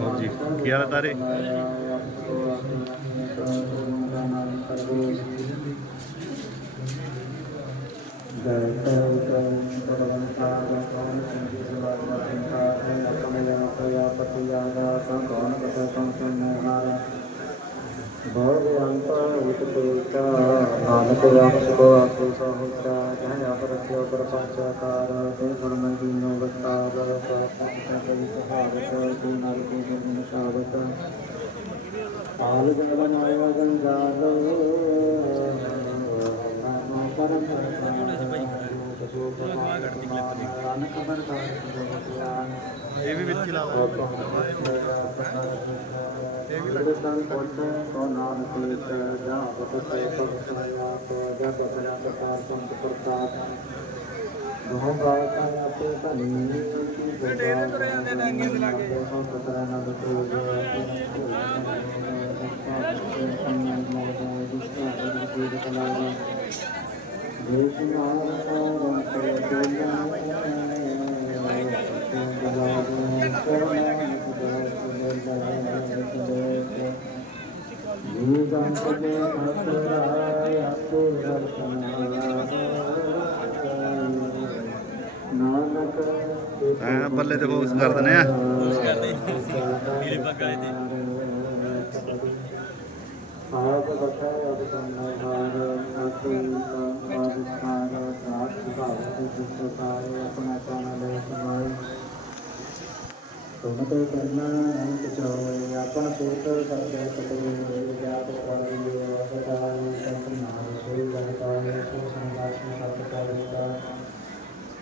और जी क्या बता रहे Thank you. ਤਾਰੇ ਨਾਨਕ ਅੰਸ਼ ਕੋ ਆਪੋ ਸਹੁਚਾ ਜਹ ਆਪ ਰਖਿਓ ਪਰ ਪੰਚਾਕਾਰ ਤੇ ਗੁਣ ਮੰਗੀਨੋ ਬਤਾਵ ਪਾਪਿਤਾ ਕਵਿ ਕਹਾਵਤ ਤੂੰ ਨਾਲ ਕੋ ਗੁਣ ਸ਼ਾਵਤ ਆਲ ਜਨ ਬਣਾਇਆ ਗੰਜਾਲੋ ਨਾਮ ਪਰਮ ਨਾਨਕ ਬਰਕਾਰ ਇਹ ਵੀ ਵਿੱਚ ਹੀ ਲਾ ਇਹ ਵੀ ਲੱਗਦਾ ਕੋਟ ਕੋ ਨਾਮ ਕਲੀਤ ਜਾਂ ਬਤ ਸੇ ਕੋ ਸੁਨਾਇਆ ਤੋ ਜਬ ਬਨਾ ਪ੍ਰਕਾਰ ਸੰਤ ਪ੍ਰਤਾਪ ਬਹੁ ਗਾਇਕਾਂ ਆਪੇ ਭਲੀ ਕੀ ਡੇਰੇ ਤੁਰੇ ਜਾਂਦੇ ਡਾਂਗੇ ਦੇ ਲਾਗੇ ਸੋ ਪਤਰਾ ਨਾ ਬਤੋ ਜੋ ਦੇਸ਼ ਨਾਮ ਸਾਰੰ ਤੇ ਨਾਨਕ ਐਂ ਬੱਲੇ ਤੇ ਫੋਕਸ ਕਰ ਦਿੰਦੇ ਆ। ਨੀਲੇ ਪੱਗਾਂ ਤੇ ਆਪ ਬਖਾ ਅਬ ਸੰਨਾ ਹਾਰ ਸਾਥੀ ਸਾਥ ਭਾਵ ਤੇ ਆਪਣਾ ਕਾਨ ਲੈ ਸਮਾਈ ਤੁਮ ਕਰਨਾ ਅੰਤ ਚੋਏ ਆਪਣ ਸੂਤ ਸਬਦੇ ਕਤੇ